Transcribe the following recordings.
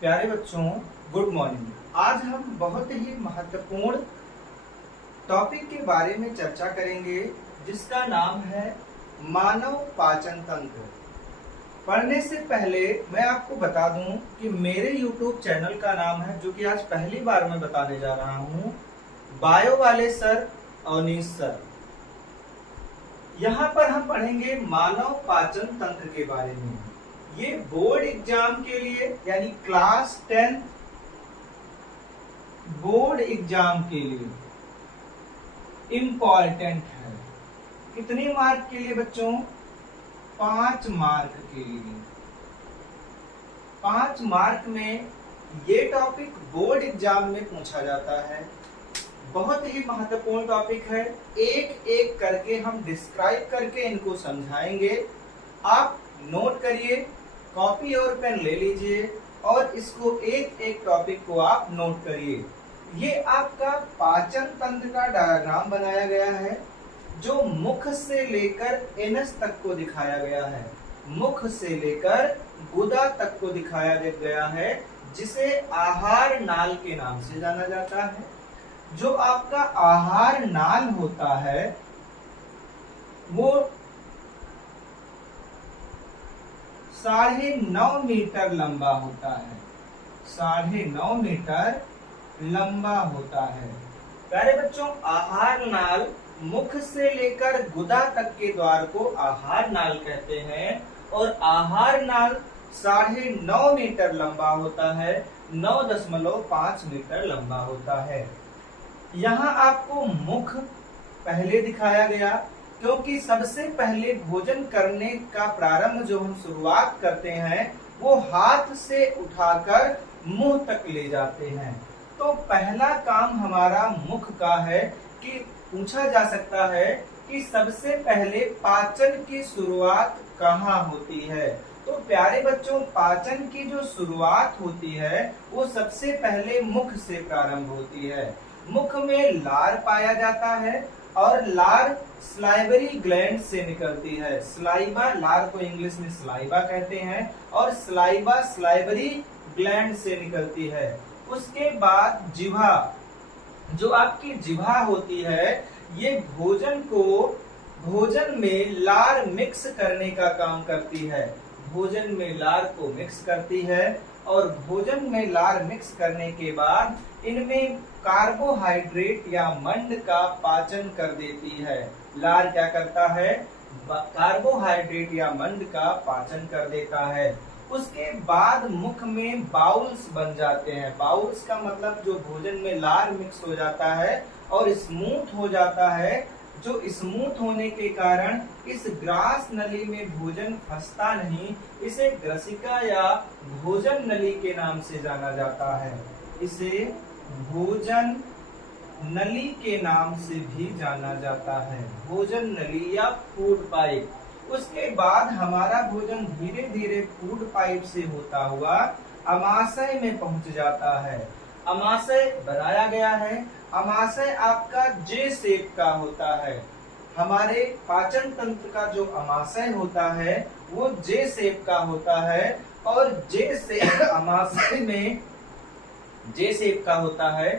प्यारे बच्चों, good morning. आज हम बहुत ही महत्वपूर्ण टॉपिक के बारे में चर्चा करेंगे जिसका नाम है मानव पाचन तंत्र। पढ़ने से पहले मैं आपको बता दूं कि मेरे YouTube चैनल का नाम है, जो कि आज पहली बार मैं बताने जा रहा हूं, बायो वाले सर अवनीश सर। यहाँ पर हम पढ़ेंगे मानव पाचन तंत्र के बारे में। ये बोर्ड एग्जाम के लिए यानी क्लास 10 बोर्ड एग्जाम के लिए इम्पॉर्टेंट है। कितने मार्क के लिए बच्चों? 5 मार्क के लिए। 5 मार्क में ये टॉपिक बोर्ड एग्जाम में पूछा जाता है। बहुत ही महत्वपूर्ण टॉपिक है। एक एक करके हम डिस्क्राइब करके इनको समझाएंगे। आप नोट करिए, कॉपी और पेन ले लीजिए और इसको एक एक टॉपिक को आप नोट करिए। ये आपका पाचन तंत्र का डायग्राम बनाया गया है, जो मुख से लेकर एनस तक को दिखाया गया है। मुख से लेकर गुदा तक को दिखाया गया है, जिसे आहार नाल के नाम से जाना जाता है। जो आपका आहार नाल होता है वो 9.5 मीटर लंबा होता है। 9.5 मीटर लंबा होता है। प्यारे बच्चों, आहार नाल मुख से लेकर गुदा तक के द्वार को आहार नाल कहते हैं और आहार नाल 9.5 मीटर लंबा होता है, 9.5 मीटर लंबा होता है। यहाँ आपको मुख पहले दिखाया गया, क्योंकि सबसे पहले भोजन करने का प्रारंभ जो हम शुरुआत करते हैं वो हाथ से उठाकर मुंह तक ले जाते हैं। तो पहला काम हमारा मुख का है कि पूछा जा सकता है कि सबसे पहले पाचन की शुरुआत कहाँ होती है। तो प्यारे बच्चों, पाचन की जो शुरुआत होती है वो सबसे पहले मुख से प्रारंभ होती है। मुख में लार पाया जाता है और लार स्लाइवरी ग्लैंड से निकलती है। स्लाइवा, लार को इंग्लिश में स्लाइवा कहते हैं और स्लाइवा स्लाइवरी ग्लैंड से निकलती है। उसके बाद जिह्वा, जो आपकी जिह्वा होती है, ये भोजन में लार मिक्स करने का काम करती है। भोजन में लार को मिक्स करती है और भोजन में लार मिक्स करने के बाद इनमें कार्बोहाइड्रेट या मंड का पाचन कर देती है। लार क्या करता है? कार्बोहाइड्रेट या मंड का पाचन कर देता है। उसके बाद मुख में बाउल्स बन जाते हैं। बाउल्स का मतलब जो भोजन में लार मिक्स हो जाता है और स्मूथ हो जाता है। जो स्मूथ होने के कारण इस ग्रास नली में भोजन फंसता नहीं, इसे ग्रसिका या भोजन नली के नाम से जाना जाता है। इसे भोजन नली के नाम से भी जाना जाता है, भोजन नली या फूड पाइप। उसके बाद हमारा भोजन धीरे धीरे फूड पाइप से होता हुआ अमाशय में पहुंच जाता है। अमाशय बनाया गया है। अमाशय आपका जे शेप का होता है। हमारे पाचन तंत्र का जो अमाशय होता है वो जे शेप का होता है और जे शेप अमाशय में जे शेप का होता है।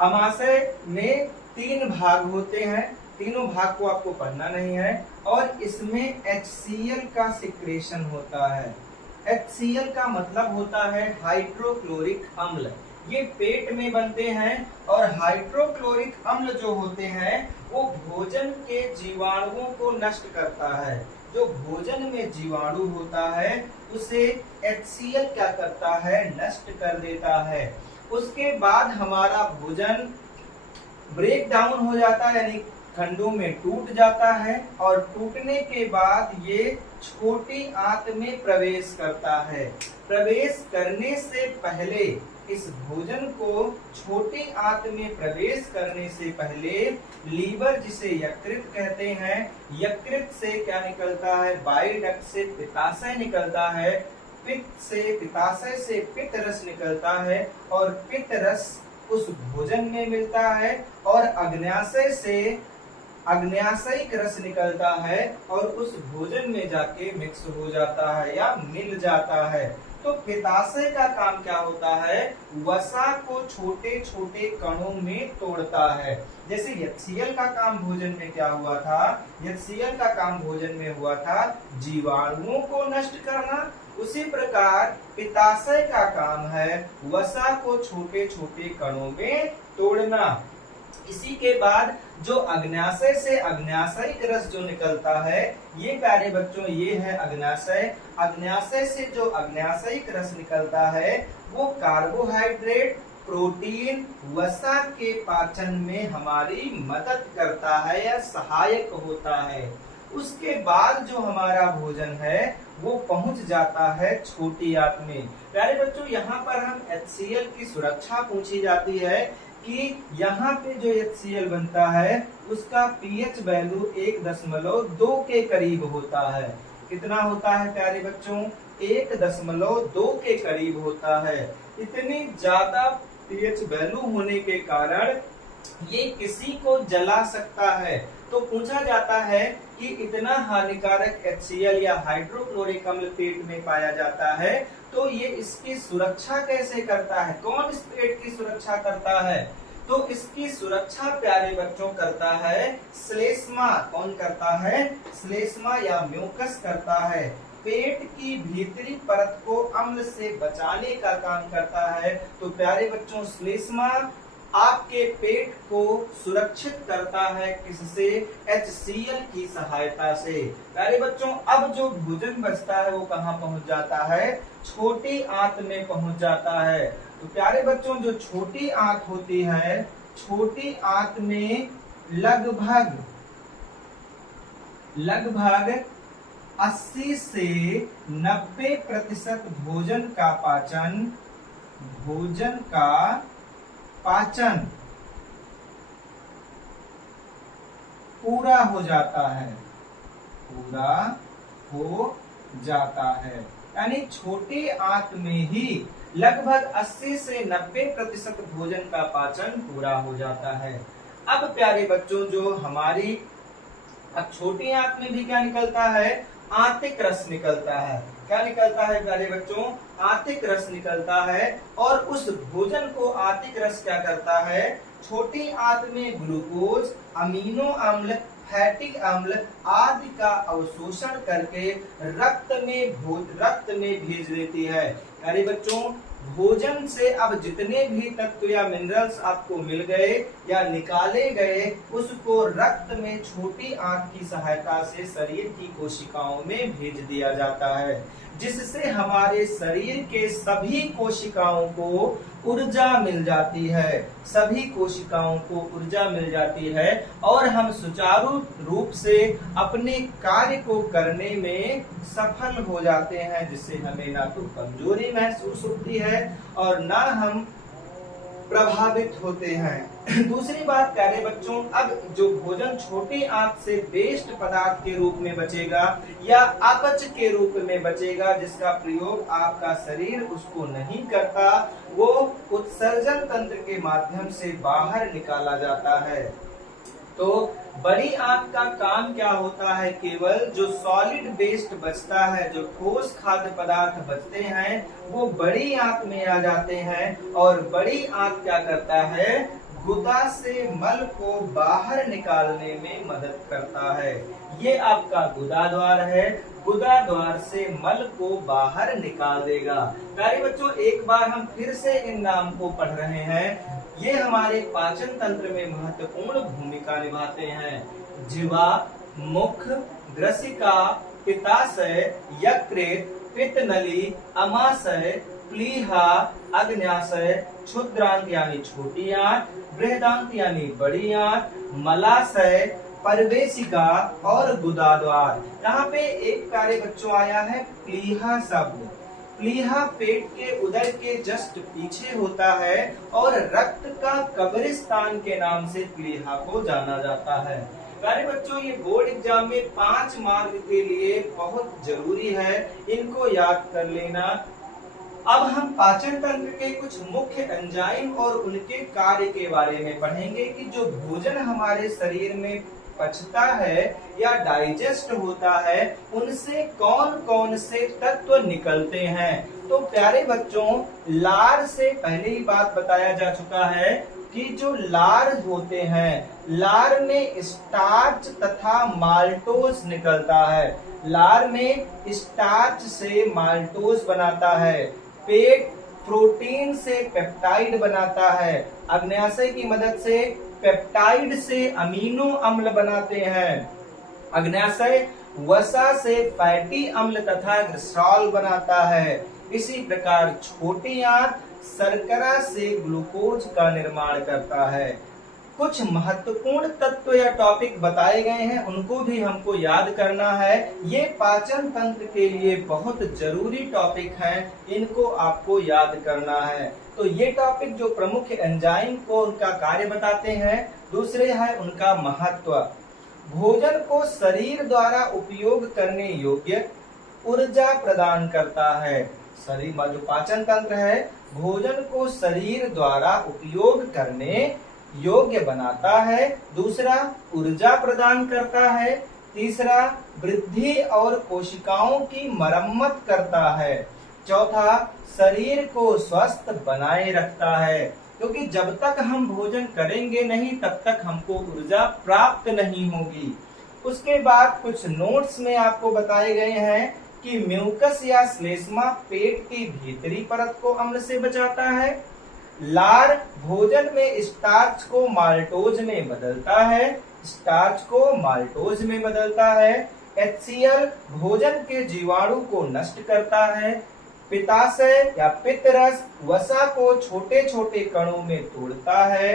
अमाशय में 3 भाग होते हैं। तीनों भाग को आपको पढ़ना नहीं है और इसमें HCl का सिक्रेशन होता है। HCl का मतलब होता है हाइड्रोक्लोरिक अम्ल। ये पेट में बनते हैं और हाइड्रोक्लोरिक अम्ल जो होते हैं वो भोजन के जीवाणुओं को नष्ट करता है। जो भोजन में जीवाणु होता है उसे HCl क्या करता है? नष्ट कर देता है। उसके बाद हमारा भोजन ब्रेक डाउन हो जाता है, यानी खंडों में टूट जाता है और टूटने के बाद ये छोटी आंत में प्रवेश करता है। प्रवेश करने से पहले इस भोजन को छोटी आंत में प्रवेश करने से पहले लीवर, जिसे यकृत कहते हैं, यकृत से क्या निकलता है? बाइल डक्ट से पित्ताशय निकलता है। पित्ताशय से पित्त रस निकलता है और पित्त रस उस भोजन में मिलता है और अग्न्याशय से अग्न्याशयिक रस निकलता है और उस भोजन में जाके मिक्स हो जाता है या मिल जाता है। तो पित्ताशय का काम क्या होता है? वसा को छोटे छोटे कणों में तोड़ता है। जैसे HCl का काम भोजन में क्या हुआ था? HCl का काम भोजन में हुआ था जीवाणुओं को नष्ट करना, उसी प्रकार पित्ताशय का काम है वसा को छोटे छोटे कणों में तोड़ना। इसी के बाद जो अग्न्याशय से अग्न्याशयिक रस जो निकलता है, ये प्यारे बच्चों ये है अग्न्याशय। अग्न्याशय से जो अग्न्याशयिक रस निकलता है वो कार्बोहाइड्रेट, प्रोटीन, वसा के पाचन में हमारी मदद करता है या सहायक होता है। उसके बाद जो हमारा भोजन है वो पहुंच जाता है छोटी आंत में। प्यारे बच्चों यहाँ पर हम HCl की सुरक्षा पूछी जाती है कि यहाँ पे जो HCl बनता है उसका pH वैल्यू 1.2 के करीब होता है। कितना होता है प्यारे बच्चों? 1.2 के करीब होता है। इतनी ज्यादा pH वैल्यू होने के कारण ये किसी को जला सकता है। तो पूछा जाता है कि इतना हानिकारक HCl या हाइड्रोक्लोरिक अम्ल पेट में पाया जाता है, तो ये इसकी सुरक्षा कैसे करता है? कौन इस पेट की सुरक्षा करता है? तो इसकी सुरक्षा प्यारे बच्चों करता है श्लेष्मा। कौन करता है? श्लेष्मा या म्यूकस करता है। पेट की भीतरी परत को अम्ल से बचाने का काम करता है। तो प्यारे बच्चों श्लेष्मा आपके पेट को सुरक्षित करता है किससे? HCl की सहायता से। प्यारे बच्चों अब जो भोजन बचता है वो कहाँ पहुंच जाता है? छोटी आंत में पहुंच जाता है। तो प्यारे बच्चों जो छोटी आंत होती है, छोटी आंत में लगभग 80 से 90% भोजन का पाचन पूरा हो जाता है। यानी छोटी आंत में ही लगभग 80 से 90% भोजन का पाचन पूरा हो जाता है। अब प्यारे बच्चों जो हमारी अब छोटी आंत में भी क्या निकलता है? आंतिक रस निकलता है। क्या निकलता है प्यारे बच्चों? आंतिक रस निकलता है। और उस भोजन को आंतिक रस क्या करता है? छोटी आंत में ग्लूकोज, अमीनो अम्ल, फैटिक अम्ल आदि का अवशोषण करके रक्त में भेज देती है। प्यारे बच्चों भोजन से अब जितने भी तत्व या मिनरल्स आपको मिल गए या निकाले गए, उसको रक्त में छोटी आंत की सहायता से शरीर की कोशिकाओं में भेज दिया जाता है, जिससे हमारे शरीर के सभी कोशिकाओं को ऊर्जा मिल जाती है, और हम सुचारू रूप से अपने कार्य को करने में सफल हो जाते हैं, जिससे हमें ना तो कमजोरी महसूस होती है और ना हम प्रभावित होते हैं। दूसरी बात प्यारे बच्चों, अब जो भोजन छोटी आंत से वेस्ट पदार्थ के रूप में बचेगा या अपच के रूप में बचेगा, जिसका प्रयोग आपका शरीर उसको नहीं करता, वो उत्सर्जन तंत्र के माध्यम से बाहर निकाला जाता है। तो बड़ी आंत का काम क्या होता है? केवल जो सॉलिड वेस्ट बचता है, जो ठोस खाद्य पदार्थ बचते हैं, वो बड़ी आंत में आ जाते हैं, और बड़ी आंत क्या करता है? गुदा से मल को बाहर निकालने में मदद करता है। ये आपका गुदा द्वार है, गुदा द्वार से मल को बाहर निकाल देगा। प्यारे बच्चों एक बार हम फिर से इन नाम को पढ़ रहे हैं। ये हमारे पाचन तंत्र में महत्वपूर्ण भूमिका निभाते हैं। जिह्वा, मुख, ग्रसिका, पित्ताशय, यकृत, पित्तनली, अमाशय, प्लीहा, अग्न्याशय, क्षुद्रांत यानी छोटी आंत, बृहदांत यानी बड़ी आंत, मलाशय, परवेशिका और गुदाद्वार। यहाँ पे एक प्यारे बच्चों आया है प्लीहा शब्द। प्लीहा पेट के उदर के जस्ट पीछे होता है और रक्त का कब्रिस्तान के नाम से प्लीहा को जाना जाता है। प्यारे बच्चों ये बोर्ड एग्जाम में 5 मार्क के लिए बहुत जरूरी है, इनको याद कर लेना। अब हम पाचन तंत्र के कुछ मुख्य एंजाइम और उनके कार्य के बारे में पढ़ेंगे कि जो भोजन हमारे शरीर में पचता है या डाइजेस्ट होता है उनसे कौन कौन से तत्व निकलते हैं। तो प्यारे बच्चों, लार से पहले ही बात बताया जा चुका है कि जो लार होते हैं, लार में स्टार्च तथा माल्टोज निकलता है। लार में स्टार्च से माल्टोज बनाता है। पेट प्रोटीन से पेप्टाइड बनाता है। अग्न्याशय की मदद से पेप्टाइड से अमीनो अम्ल बनाते हैं। अग्न्याशय वसा से फैटी अम्ल तथा ग्लिसरॉल बनाता है। इसी प्रकार छोटी आंत शर्करा से ग्लूकोज का निर्माण करता है। कुछ महत्वपूर्ण तत्व या टॉपिक बताए गए हैं, उनको भी हमको याद करना है। ये पाचन तंत्र के लिए बहुत जरूरी टॉपिक हैं, इनको आपको याद करना है। तो ये टॉपिक जो प्रमुख एंजाइम को उनका कार्य बताते हैं, दूसरे है उनका महत्व। भोजन को शरीर द्वारा उपयोग करने योग्य ऊर्जा प्रदान करता है। शरीर में जो पाचन तंत्र है, भोजन को शरीर द्वारा उपयोग करने योग्य बनाता है। दूसरा, ऊर्जा प्रदान करता है। तीसरा, वृद्धि और कोशिकाओं की मरम्मत करता है। चौथा, शरीर को स्वस्थ बनाए रखता है, क्योंकि जब तक हम भोजन करेंगे नहीं तब तक हमको ऊर्जा प्राप्त नहीं होगी। उसके बाद कुछ नोट्स में आपको बताए गए हैं कि म्यूकस या श्लेष्मा पेट की भीतरी परत को अम्ल से बचाता है। लार भोजन में स्टार्च को माल्टोज में बदलता है। HCl भोजन के जीवाणु को नष्ट करता है। पित्ताशय या पित्तरस वसा को छोटे छोटे कणों में तोड़ता है।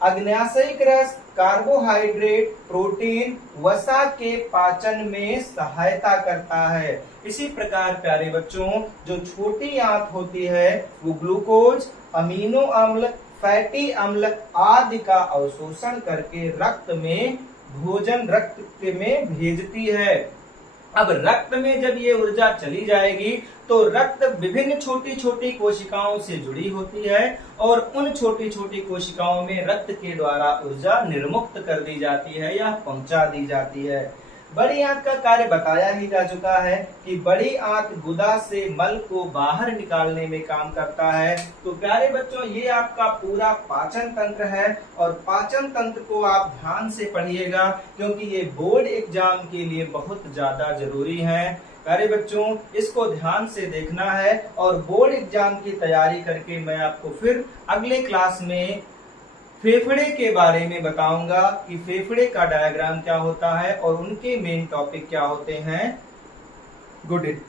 अग्न्याशयिक रस कार्बोहाइड्रेट, प्रोटीन, वसा के पाचन में सहायता करता है। इसी प्रकार प्यारे बच्चों, जो छोटी आंत होती है वो ग्लूकोज, अमीनो अम्ल, फैटी अम्ल आदि का अवशोषण करके रक्त में भेजती है। अब रक्त में जब ये ऊर्जा चली जाएगी तो रक्त विभिन्न छोटी छोटी कोशिकाओं से जुड़ी होती है और उन छोटी छोटी कोशिकाओं में रक्त के द्वारा ऊर्जा निर्मुक्त कर दी जाती है या पहुंचा दी जाती है। बड़ी आंत का कार्य बताया ही जा चुका है कि बड़ी आंत गुदा से मल को बाहर निकालने में काम करता है। तो प्यारे बच्चों, ये आपका पूरा पाचन तंत्र है और पाचन तंत्र को आप ध्यान से पढ़िएगा, क्योंकि ये बोर्ड एग्जाम के लिए बहुत ज्यादा जरूरी है। प्यारे बच्चों, इसको ध्यान से देखना है और बोर्ड एग्जाम की तैयारी करके मैं आपको फिर अगले क्लास में फेफड़े के बारे में बताऊंगा कि फेफड़े का डायग्राम क्या होता है और उनके मेन टॉपिक क्या होते हैं। Good it.